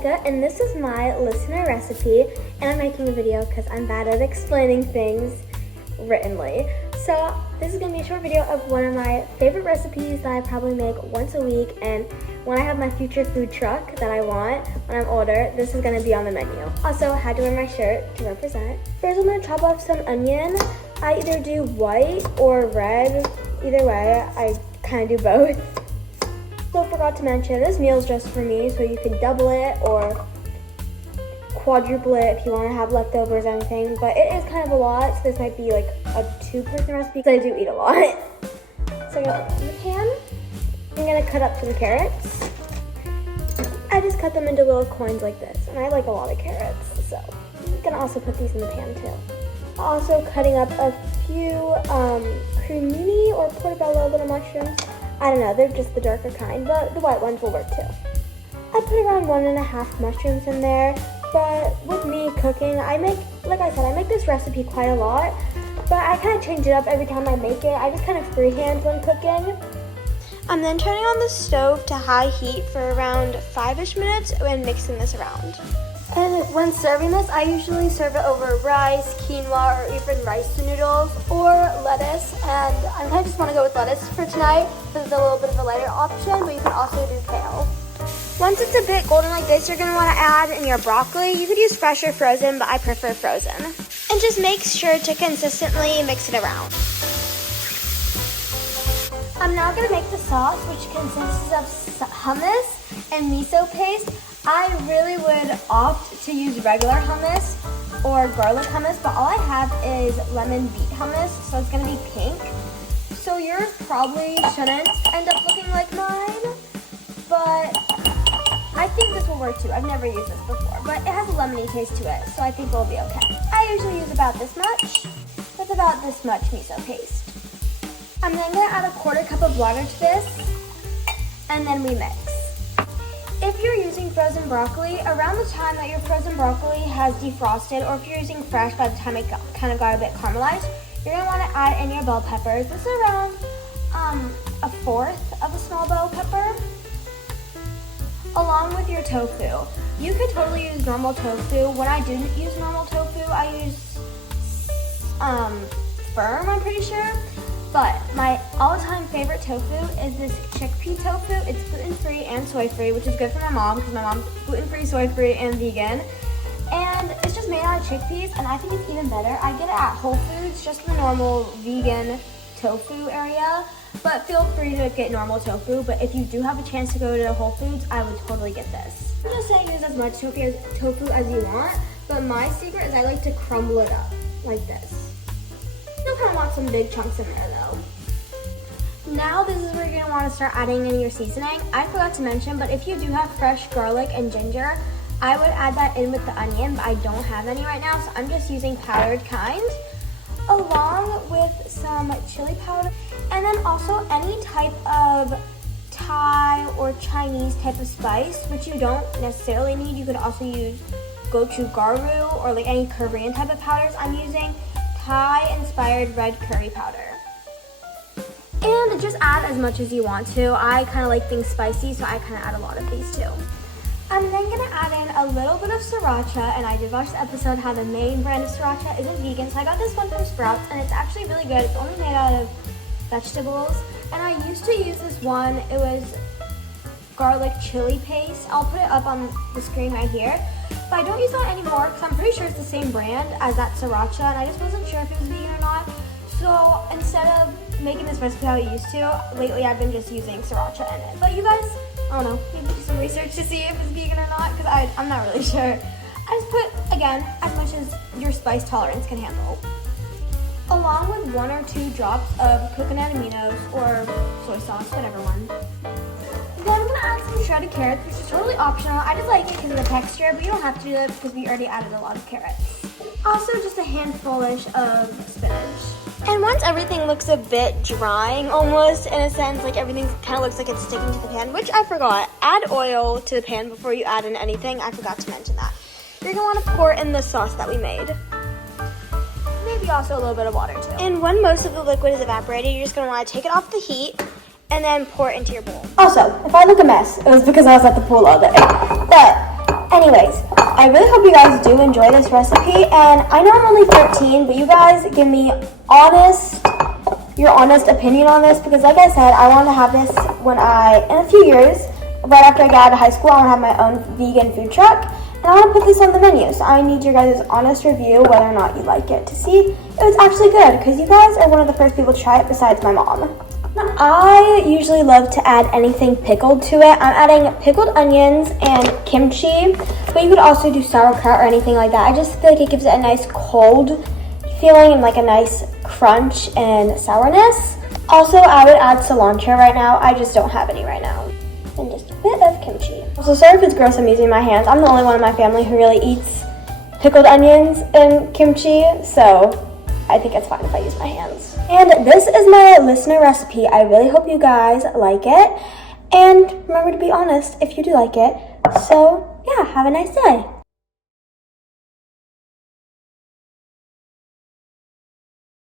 Mika, and this is my listener recipe, and I'm making a video because I'm bad at explaining things writtenly. So this is going to be a short video of one of my favorite recipes that I probably make once a week, and when I have my future food truck that I want when I'm older, this is going to be on the menu. Also, I had to wear my shirt to represent. First, I'm going to chop off some onion. I either do white or red. Either way, I kind of do both. So forgot to mention, this meal is just for me, so you can double it or quadruple it if you want to have leftovers or anything, but it is kind of a lot, so this might be like a 2-person recipe because I do eat a lot. So I'm going to put it in the pan. I'm going to cut up some carrots. I just cut them into little coins like this, and I like a lot of carrots, so I'm going to also put these in the pan too. Also cutting up a few cremini or portobello little mushrooms. I don't know, they're just the darker kind, but the white ones will work too. I put around 1.5 mushrooms in there, but with me cooking, like I said, I make this recipe quite a lot, but I kind of change it up every time I make it. I just kind of freehand when cooking. I'm then turning on the stove to high heat for around 5-ish minutes and mixing this around. And when serving this, I usually serve it over rice, quinoa, or even rice noodles, or lettuce. And I kind of just want to go with lettuce for tonight because it's a little bit of a lighter option, but you can also do kale. Once it's a bit golden like this, you're going to want to add in your broccoli. You could use fresh or frozen, but I prefer frozen. And just make sure to consistently mix it around. I'm now going to make the sauce, which consists of hummus and miso paste. I really would opt to use regular hummus or garlic hummus, but all I have is lemon beet hummus, so it's going to be pink. So yours probably shouldn't end up looking like mine, but I think this will work too. I've never used this before, but it has a lemony taste to it, so I think we'll be okay. I usually use about this much. That's about this much miso paste. I'm then going to add a 1/4 cup of water to this, and then we mix. If you're using frozen broccoli, around the time that your frozen broccoli has defrosted, or if you're using fresh by the time it kind of got a bit caramelized, you're going to want to add in your bell peppers. This is around 1/4 of a small bell pepper, along with your tofu. You could totally use normal tofu. When I didn't use normal tofu, I used firm, I'm pretty sure. But my all-time favorite tofu is this chickpea tofu. It's gluten-free and soy-free, which is good for my mom because my mom's gluten-free, soy-free, and vegan. And it's just made out of chickpeas, and I think it's even better. I get it at Whole Foods, just the normal vegan tofu area. But feel free to get normal tofu. But if you do have a chance to go to Whole Foods, I would totally get this. I'm just saying use as much tofu as you want, but my secret is I like to crumble it up like this. You'll kind of want some big chunks in there though. Now this is where you're going to want to start adding in your seasoning. I forgot to mention, but if you do have fresh garlic and ginger, I would add that in with the onion, but I don't have any right now, so I'm just using powdered kind, along with some chili powder, and then also any type of Thai or Chinese type of spice, which you don't necessarily need. You could also use gochugaru or like any Korean type of powders. I'm using Thai-inspired red curry powder. And just add as much as you want to. I kind of like things spicy, so I kind of add a lot of these too. I'm then going to add in a little bit of sriracha, and I did watch the episode how the main brand of sriracha isn't vegan, so I got this one from Sprouts, and it's actually really good. It's only made out of vegetables, and I used to use this one. It was garlic chili paste. I'll put it up on the screen right here. But I don't use that anymore because I'm pretty sure it's the same brand as that sriracha, and I just wasn't sure if it was vegan or not. So instead of making this recipe how I used to, lately I've been just using sriracha in it. But you guys, I don't know, maybe do some research to see if it's vegan or not, because I'm not really sure. I just put, again, as much as your spice tolerance can handle, along with 1 or 2 drops of coconut aminos or soy sauce, whatever one. Then I'm going to add some shredded carrots, which is totally optional. I just like it because of the texture, but you don't have to do that because we already added a lot of carrots. Also, just a handful-ish of spinach. And once everything looks a bit drying, almost, in a sense, like everything kind of looks like it's sticking to the pan, which I forgot. Add oil to the pan before you add in anything. I forgot to mention that. You're going to want to pour in the sauce that we made. Maybe also a little bit of water, too. And when most of the liquid is evaporated, you're just going to want to take it off the heat and then pour it into your bowl. Also, if I look a mess, it was because I was at the pool all day. But Anyways, I really hope you guys do enjoy this recipe, and I know I'm only 13, but you guys give me your honest opinion on this, because like I said, I want to have this in a few years, right after I get out of high school. I want to have my own vegan food truck, and I want to put this on the menu. So I need your guys' honest review whether or not you like it, to see if it's actually good, because you guys are one of the first people to try it besides my mom. Now, I usually love to add anything pickled to it. I'm adding pickled onions and kimchi, but you could also do sauerkraut or anything like that. I just feel like it gives it a nice cold feeling and like a nice crunch and sourness. Also, I would add cilantro right now. I just don't have any right now. And just a bit of kimchi. Also, sorry if it's gross, I'm using my hands. I'm the only one in my family who really eats pickled onions and kimchi, so I think it's fine if I use my hands. And this is my listener recipe. I really hope you guys like it. And remember to be honest if you do like it. So, yeah, have a nice day.